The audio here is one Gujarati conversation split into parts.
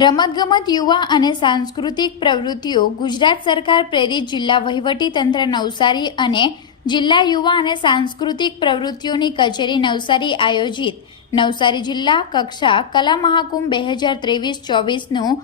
રમતગમત યુવા અને સાંસ્કૃતિક પ્રવૃત્તિઓ ગુજરાત સરકાર પ્રેરિત જિલ્લા વહીવટી તંત્ર નવસારી અને જિલ્લા યુવા અને સાંસ્કૃતિક પ્રવૃત્તિઓની કચેરી નવસારી આયોજિત. નવસારી જિલ્લા કક્ષા કલા મહાકુંભ બે હજાર ત્રેવીસ ચોવીસનું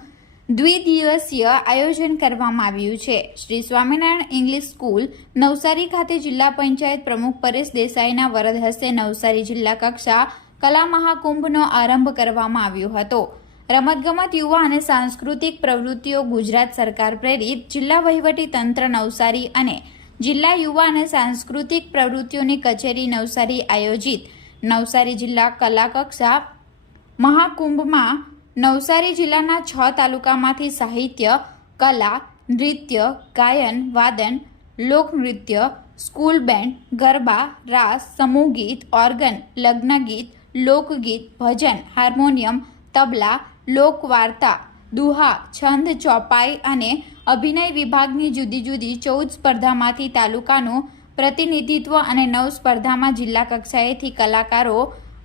દ્વિદિવસીય આયોજન કરવામાં આવ્યું છે. શ્રી સ્વામિનારાયણ ઇંગ્લિશ સ્કૂલ નવસારી ખાતે જિલ્લા પંચાયત પ્રમુખ પરેશ દેસાઈના વરદ હસ્તે નવસારી જિલ્લા કક્ષા કલા મહાકુંભનો આરંભ કરવામાં આવ્યો હતો. રમતગમત યુવા અને સાંસ્કૃતિક પ્રવૃત્તિઓ ગુજરાત સરકાર પ્રેરિત જિલ્લા વહીવટી તંત્ર નવસારી અને જિલ્લા યુવા અને સાંસ્કૃતિક પ્રવૃત્તિઓની કચેરી નવસારી આયોજિત. નવસારી જિલ્લા કલા કક્ષા મહાકુંભમાં નવસારી જિલ્લાના છ તાલુકામાંથી સાહિત્ય, કલા, નૃત્ય, ગાયન, વાદન, લોકનૃત્ય, સ્કૂલ બેન્ડ, ગરબા, રાસ, સમૂહ ગીત, ઓર્ગન લગ્ન ગીત લોકગીત, ભજન, હાર્મોનિયમ, તબલા લોકવાર્તા, દુહા, છંદ, ચોપાઈ અને અભિનય વિભાગની જુદી જુદી ચૌદ સ્પર્ધામાંથી તાલુકાનું પ્રતિનિધિત્વ અને નવ સ્પર્ધામાં જિલ્લા કક્ષાએથી કલાકારો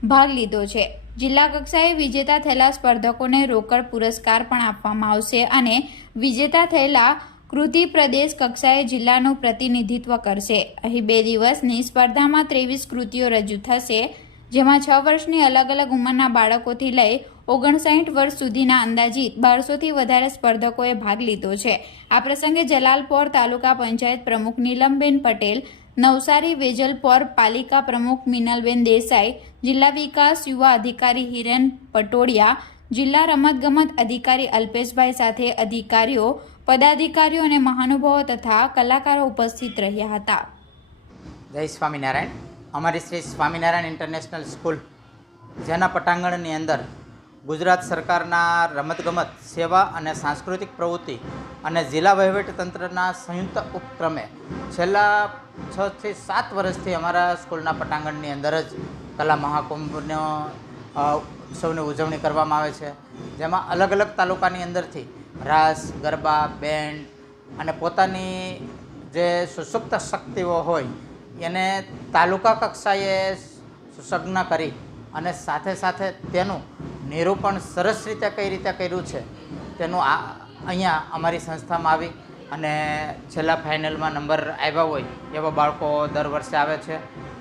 ભાગ લીધો છે. જિલ્લા કક્ષાએ વિજેતા થયેલા સ્પર્ધકોને રોકડ પુરસ્કાર પણ આપવામાં આવશે અને વિજેતા થયેલા કૃતિ પ્રદેશ કક્ષાએ જિલ્લાનું પ્રતિનિધિત્વ કરશે. અહીં બે દિવસની સ્પર્ધામાં ત્રેવીસ કૃતિઓ રજૂ થશે, જેમાં છ વર્ષની અલગ અલગ ઉંમરના બાળકોથી લઈ ઓગણસાઠ વર્ષ સુધીના અંદાજિત બારસોથી વધારે સ્પર્ધકોએ ભાગ લીધો છે. આ પ્રસંગે જલાલપોર તાલુકા પંચાયત પ્રમુખ નીલમબેન પટેલ, નવસારી વેજલપોર પાલિકા પ્રમુખ મિનલબેન દેસાઈ, જિલ્લા વિકાસ યુવા અધિકારી હિરેન પટોડિયા, જિલ્લા રમતગમત અધિકારી અલ્પેશભાઈ સાથે અધિકારીઓ, પદાધિકારીઓ અને મહાનુભાવો તથા કલાકારો ઉપસ્થિત રહ્યા હતા. જય સ્વામિનારાયણ. અમારી શ્રી સ્વામિનારાયણ ઇન્ટરનેશનલ સ્કૂલ, જેના પટાંગણની અંદર ગુજરાત સરકારના રમતગમત, સેવા અને સાંસ્કૃતિક પ્રવૃત્તિ અને જિલ્લા વહીવટીતંત્રના સંયુક્ત ઉપક્રમે છેલ્લા છથી સાત વર્ષથી અમારા સ્કૂલના પટાંગણની અંદર જ કલા મહાકુંભનો ઉત્સવની ઉજવણી કરવામાં આવે છે. જેમાં અલગ અલગ તાલુકાની અંદરથી રાસ, ગરબા, બેન્ડ અને પોતાની જે સુસુપ્ત શક્તિઓ હોય એને તાલુકા કક્ષાએ સુસજ્ઞ કરી અને સાથે સાથે તેનું નિરૂપણ સરસ રીતે કઈ રીતે કર્યું છે, તેનું આ અહીંયા અમારી સંસ્થામાં આવી અને છેલ્લા ફાઇનલમાં નંબર આવ્યા હોય એવા બાળકો દર વર્ષે આવે છે.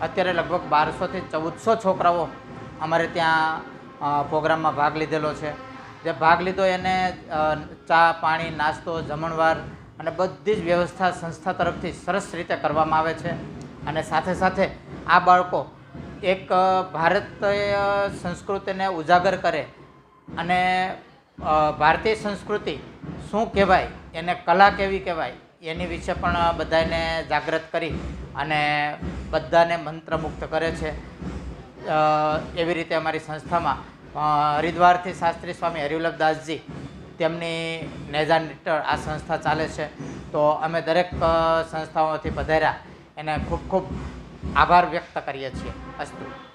અત્યારે લગભગ બારસોથી ચૌદસો છોકરાઓ અમારે ત્યાં પ્રોગ્રામમાં ભાગ લીધેલો છે. જે ભાગ લીધો એને ચા, પાણી, નાસ્તો, જમણવાર અને બધી જ વ્યવસ્થા સંસ્થા તરફથી સરસ રીતે કરવામાં આવે છે. અને સાથે સાથે આ બાળકો એક ભારતીય સંસ્કૃતિને ઉજાગર કરે અને ભારતીય સંસ્કૃતિ શું કહેવાય, એને કલા કેવી કહેવાય, એની વિશે પણ બધાને જાગૃત કરી અને બધાને મંત્રમુગ્ધ કરે છે. એવી રીતે અમારી સંસ્થામાં હરિદ્વારથી શાસ્ત્રી સ્વામી હરિવલ્લભદાસજી તેમની નેજાન હેઠળ આ સંસ્થા ચાલે છે. તો અમે દરેક સંસ્થાઓથી પધાર્યા. એને ખૂબ ખૂબ આભાર વ્યક્ત કરીએ છીએ. અસ્તુ.